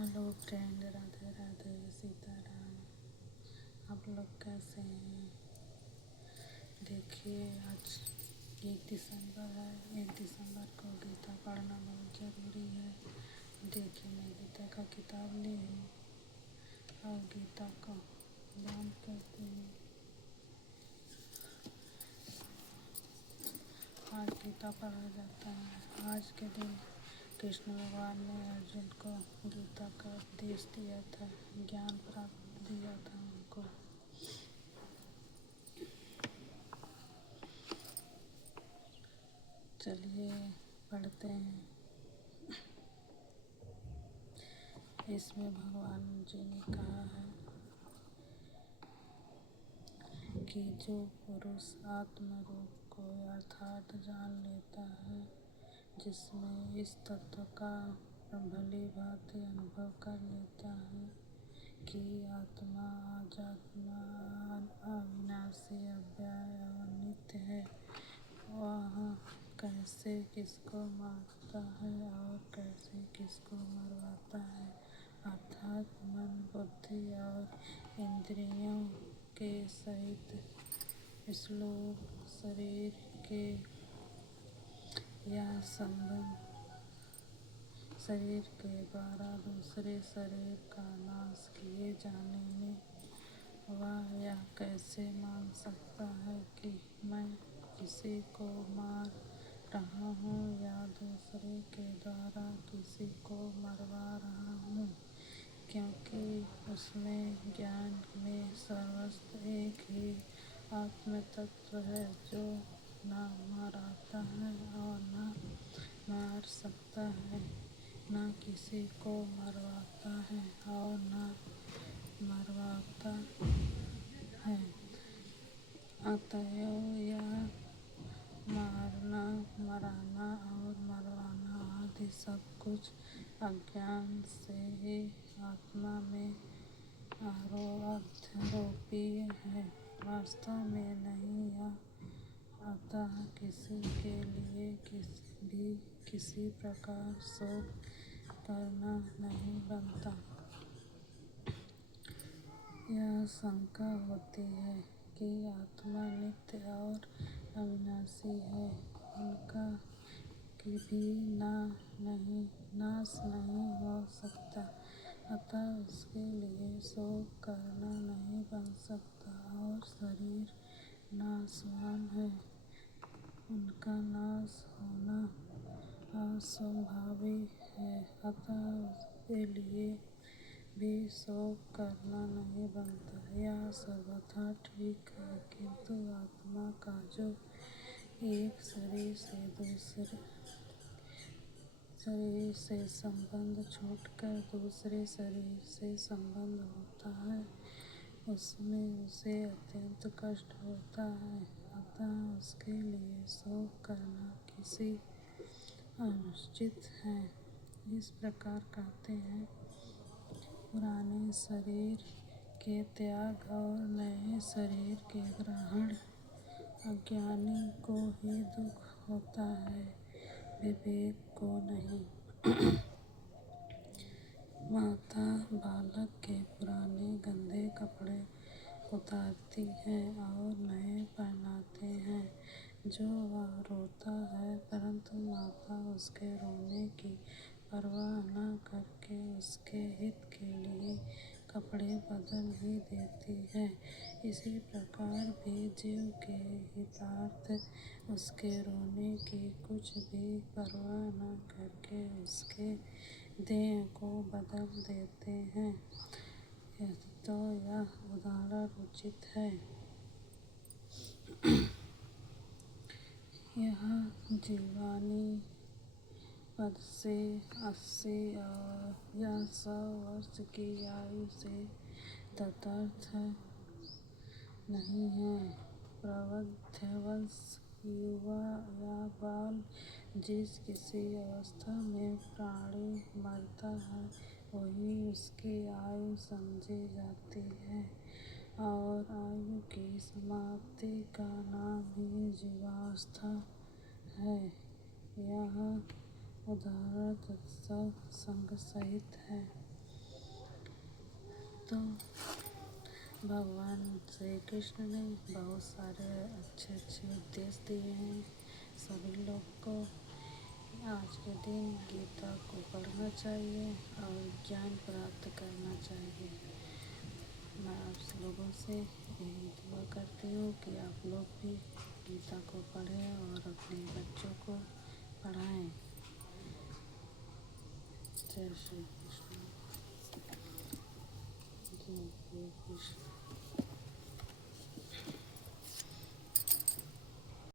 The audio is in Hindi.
Hello friend, Radhe Radhe, Sitaram. आप लोग कैसे हैं? देखिए, आज 1 दिसंबर है। 1 दिसंबर को गीता पढ़ना बहुत ज़रूरी है। देखिए, मैं गीता का किताब ली हूँ और गीता को ध्यान करती हूँ। आज गीता पढ़ा जाता है। आज के दिन कृष्ण भगवान ने अर्जुन को गीता का उपदेश दिया था, ज्ञान प्राप्त दिया था उनको। चलिए पढ़ते हैं। इसमें भगवान जी ने कहा है कि जो पुरुष आत्मरूप को यथार्थ जान लेता है, जिसमें इस तत्व का भली भांति अनुभव कर लेता है कि आत्मा अजात्मा, अविनाशी, अव्यय और नित्य है, वह कैसे किसको मारता है और कैसे किसको मरवाता है, अर्थात मन, बुद्धि और इंद्रियों के सहित स्थूल शरीर के या शरीर के द्वारा दूसरे शरीर का नाश किए जाने में वह यह कैसे मान सकता है कि मैं किसी को मार रहा हूँ या दूसरे के द्वारा किसी को मरवा रहा हूँ, क्योंकि उसमें ज्ञान में सर्वस्व एक ही आत्म तत्व है, जो न मराता है और न मार सकता है, न किसी को मरवाता है और न मरवाता है। अतएव यह मारना, मराना और मरवाना आदि सब कुछ अज्ञान से ही आत्मा में अध्यारोपीय है, वास्तव में नहीं है। अतः किसी के लिए भी किसी प्रकार शोक करना नहीं बनता। यह शंका होती है कि आत्मा नित्य और अविनाशी है, उनका भी नाश नहीं हो सकता, अतः उसके लिए शोक करना नहीं बन सकता। और शरीर नाशवान है, उनका नाश होना अस्वाभाविक है, अतः उसके लिए भी शोक करना नहीं बनता। यह सर्वथा ठीक है, किंतु आत्मा का जो एक शरीर से दूसरे शरीर से संबंध छूटकर दूसरे शरीर से संबंध होता है, उसमें उसे अत्यंत कष्ट होता है, अतः उसके लिए शोक करना किसी अनुचित है। इस प्रकार कहते हैं, पुराने शरीर के त्याग और नए शरीर के ग्रहण अज्ञानी को ही दुख होता है, विवेक को नहीं। माता बालक के पुराने गंदे कपड़े उतारती है और नए पहनाते हैं, जो वह रोता है, परंतु माता उसके रोने की परवाह न करके उसके हित के लिए कपड़े बदल ही देती है। इसी प्रकार भी जीव के हितार्थ उसके रोने की कुछ भी परवाह न करके उसके देह को बदल देते हैं। तो यह उदाहरण उचित है। यह जीवानी पद से 80 या 100 वर्ष की आयु से तदर्थ नहीं है। प्रवृद्धावस्था, युवा या बाल, जिस किसी अवस्था में प्राणी मरता है, वही उसकी आयु समझी जाती है, और आयु की समाप्ति का नाम ही जीवावस्था है। यह उदाहरण तत्संग सहित है। तो भगवान श्री कृष्ण ने बहुत सारे अच्छे अच्छे उपदेश दिए हैं सभी लोग को। आज के दिन गीता को पढ़ना चाहिए और ज्ञान प्राप्त करना चाहिए। मैं आप लोगों से यही दुआ करती हूँ कि आप लोग भी गीता को पढ़ें और अपने बच्चों को पढ़ाएं। जय श्री कृष्ण। जय श्री कृष्ण।